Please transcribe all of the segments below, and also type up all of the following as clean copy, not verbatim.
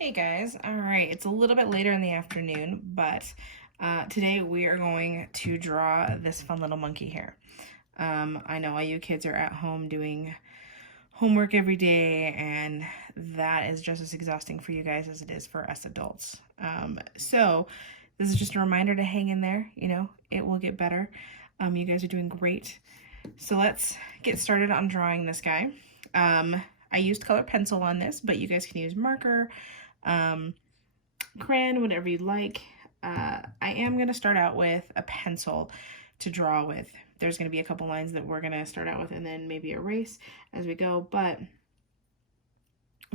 Hey guys, all right, it's a little bit later in the afternoon, but today we are going to draw this fun little monkey here. I know all you kids are at home doing homework every day, and that is just as exhausting for you guys as it is for us adults. So this is just a reminder to hang in there, it will get better. You guys are doing great. So let's get started on drawing this guy. I used color pencil on this, but you guys can use marker, crayon, whatever you'd like. I am going to start out with a pencil to draw with. There's going to be a couple lines that we're going to start out with and then maybe erase as we go, but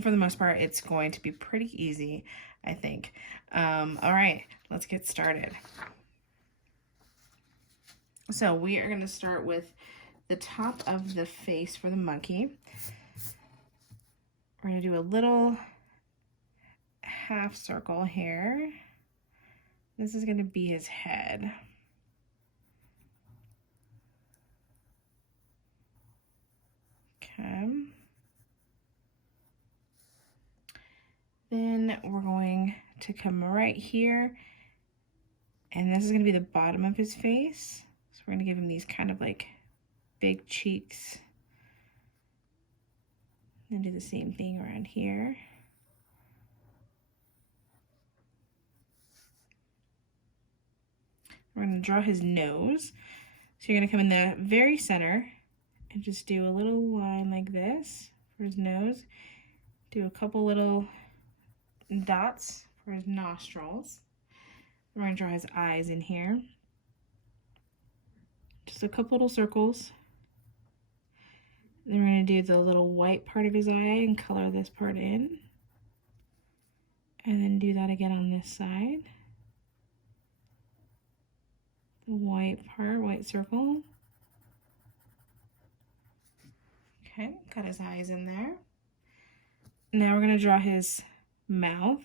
for the most part, it's going to be pretty easy, I think. All right, let's get started. So we are going to start with the top of the face for the monkey. We're going to do a little half circle here. This is going to be his head. Okay. Then we're going to come right here, and this is going to be the bottom of his face. So we're going to give him these kind of like big cheeks. And do the same thing around here. We're going to draw his nose. So you're going to come in the very center and just do a little line like this for his nose. Do a couple little dots for his nostrils. We're going to draw his eyes in here. Just a couple little circles. Then we're going to do the little white part of his eye and color this part in. And then do that again on this side. The white part, white circle. Okay, got his eyes in there. Now we're going to draw his mouth.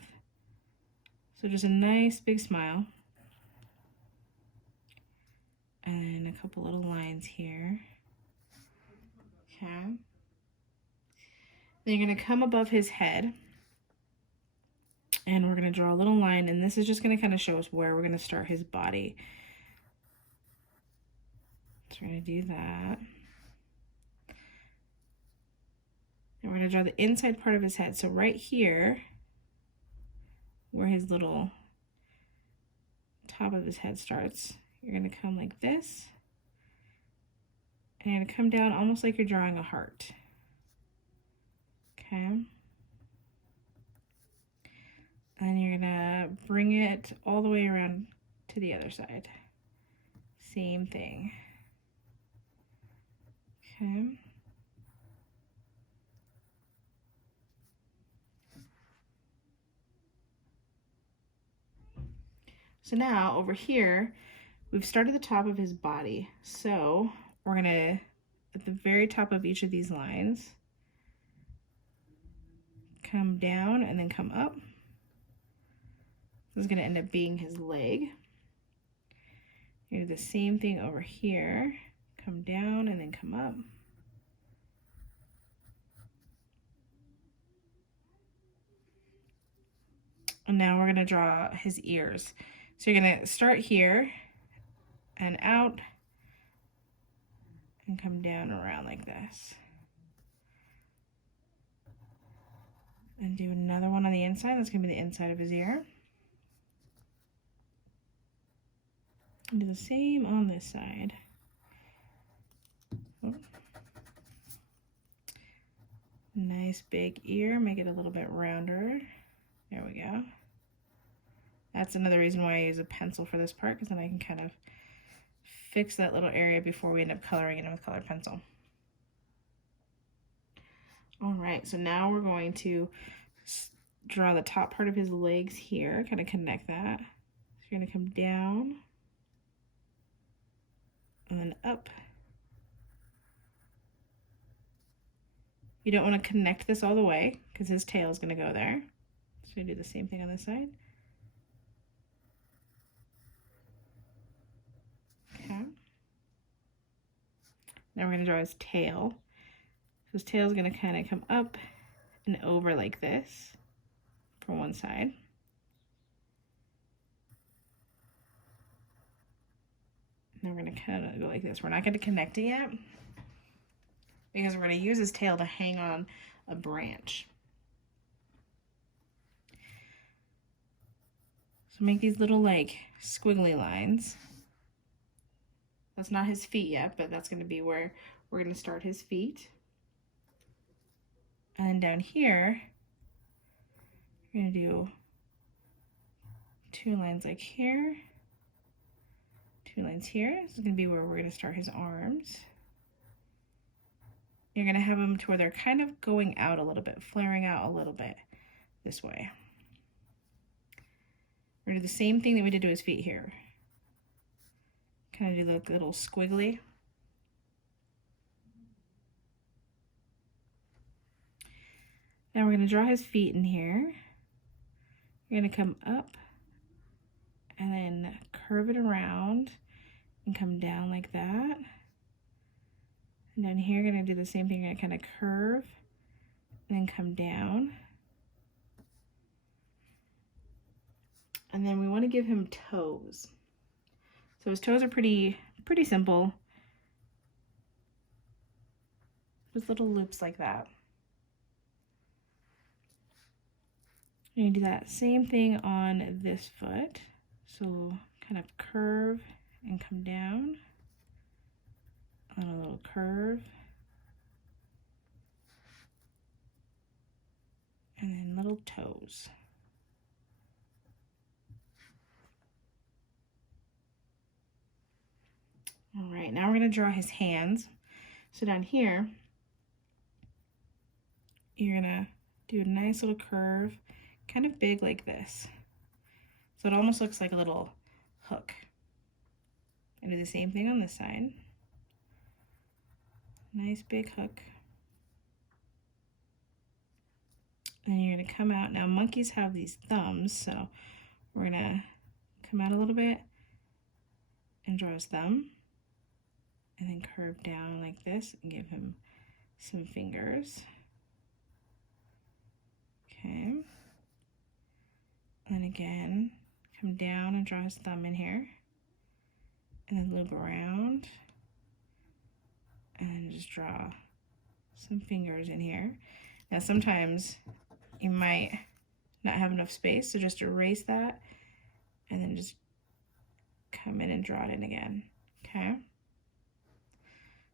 So just a nice big smile. And then a couple little lines here. Okay. Then you're going to come above his head. And we're going to draw a little line. And this is just going to kind of show us where we're going to start his body. So we're going to do that. And we're going to draw the inside part of his head. So right here, where his little top of his head starts, you're going to come like this. And you're going to come down almost like you're drawing a heart. Okay. And you're going to bring it all the way around to the other side. Same thing. Okay. So now over here, we've started the top of his body. So we're gonna, at the very top of each of these lines, come down and then come up. This is gonna end up being his leg. You do the same thing over here. Come down and then come up. And now we're gonna draw his ears. So you're gonna start here and out and come down around like this. And do another one on the inside. That's gonna be the inside of his ear. And do the same on this side. Oh. Nice big ear, make it a little bit rounder. There we go. That's another reason why I use a pencil for this part, because then I can kind of fix that little area before we end up coloring it in with colored pencil. All right, so now we're going to draw the top part of his legs here, kind of connect that. So you're gonna come down and then up. You don't want to connect this all the way because his tail is going to go there. So we do the same thing on this side. Okay. Now we're going to draw his tail. So his tail is going to kind of come up and over like this for one side. Now we're going to kind of go like this. We're not going to connect it yet because we're going to use his tail to hang on a branch. So make these little like squiggly lines. That's not his feet yet, but that's going to be where we're going to start his feet. And then down here, we're going to do 2 lines like here, 2 lines here. This is going to be where we're going to start his arms. You're going to have them to where they're kind of going out a little bit, flaring out a little bit this way. We're going to do the same thing that we did to his feet here. Kind of do the little squiggly. Now we're going to draw his feet in here. We're going to come up and then curve it around and come down like that. And down here, we're going to do the same thing. We're going to kind of curve and then come down. And then we want to give him toes. So his toes are pretty simple. Just little loops like that. You're going to do that same thing on this foot. So kind of curve and come down. On a little curve. And then little toes. All right, now we're going to draw his hands. So down here, you're going to do a nice little curve, kind of big like this. So it almost looks like a little hook. And do the same thing on this side. Nice big hook. And you're going to come out. Now monkeys have these thumbs, so we're going to come out a little bit and draw his thumb. And then curve down like this and give him some fingers. Okay. And then again, come down and draw his thumb in here. And then loop around. And then just draw some fingers in here. Now sometimes you might not have enough space, so just erase that. And then just come in and draw it in again. Okay.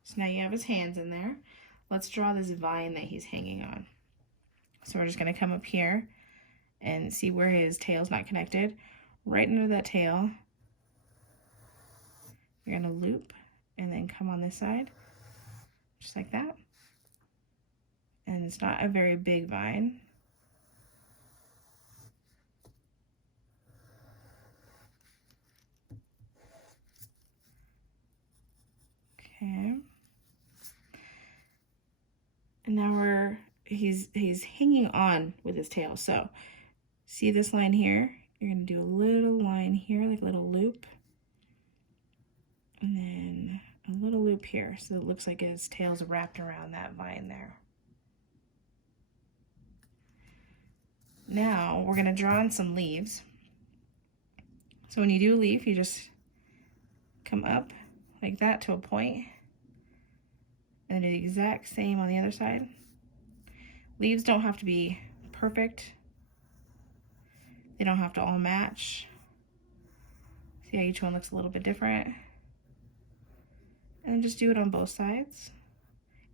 So now you have his hands in there. Let's draw this vine that he's hanging on. So we're just going to come up here and see where his tail's not connected. Right under that tail, you're going to loop and then come on this side, just like that. And it's not a very big vine. Okay. And now he's hanging on with his tail. So see this line here? You're going to do a little line here, like a little loop. And then a little loop here. So it looks like his tail's wrapped around that vine there. Now we're going to draw on some leaves. So when you do a leaf, you just come up like that to a point. And do the exact same on the other side. Leaves don't have to be perfect. They don't have to all match. See how each one looks a little bit different? And just do it on both sides.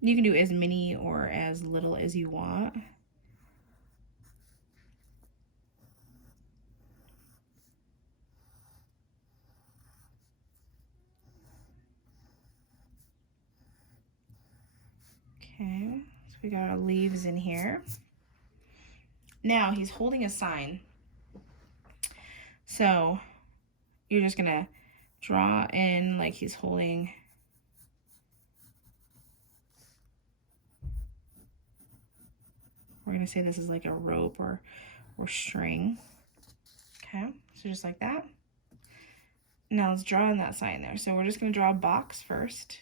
You can do as many or as little as you want. Okay, so we got our leaves in here. Now he's holding a sign. So you're just gonna draw in like he's holding we're gonna say this is like a rope or string. Okay, so just like that. Now let's draw in that sign there. So we're just gonna draw a box first.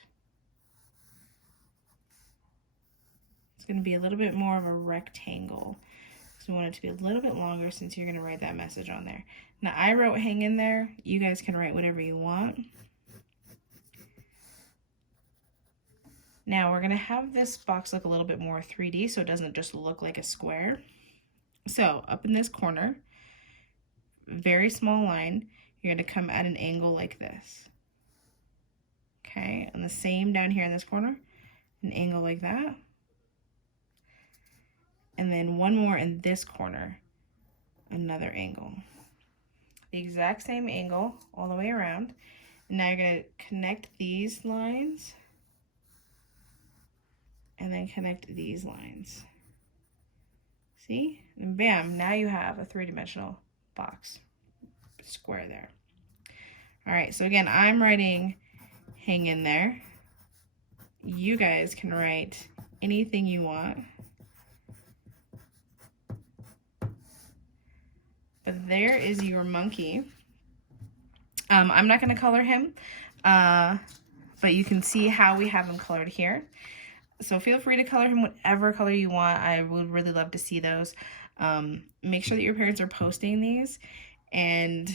It's going to be a little bit more of a rectangle. So we want it to be a little bit longer since you're going to write that message on there. Now, I wrote hang in there. You guys can write whatever you want. Now, we're going to have this box look a little bit more 3D so it doesn't just look like a square. So, up in this corner, very small line, you're going to come at an angle like this. Okay, and the same down here in this corner, an angle like that. And then one more in this corner, another angle. The exact same angle all the way around. And now you're going to connect these lines and then connect these lines. See? And bam, now you have a three-dimensional box, square there. All right, so again, I'm writing hang in there. You guys can write anything you want. But there is your monkey. I'm not going to color him, but you can see how we have him colored here. So feel free to color him whatever color you want. I would really love to see those. Make sure that your parents are posting these. And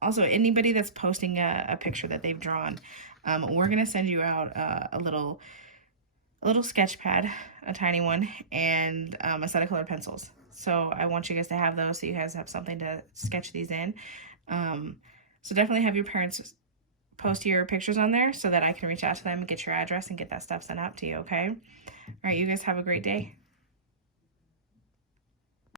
also, anybody that's posting a picture that they've drawn, we're going to send you out a little sketch pad, a tiny one, and a set of colored pencils. So I want you guys to have those so you guys have something to sketch these in. So definitely have your parents post your pictures on there so that I can reach out to them and get your address and get that stuff sent out to you, okay? All right, you guys have a great day.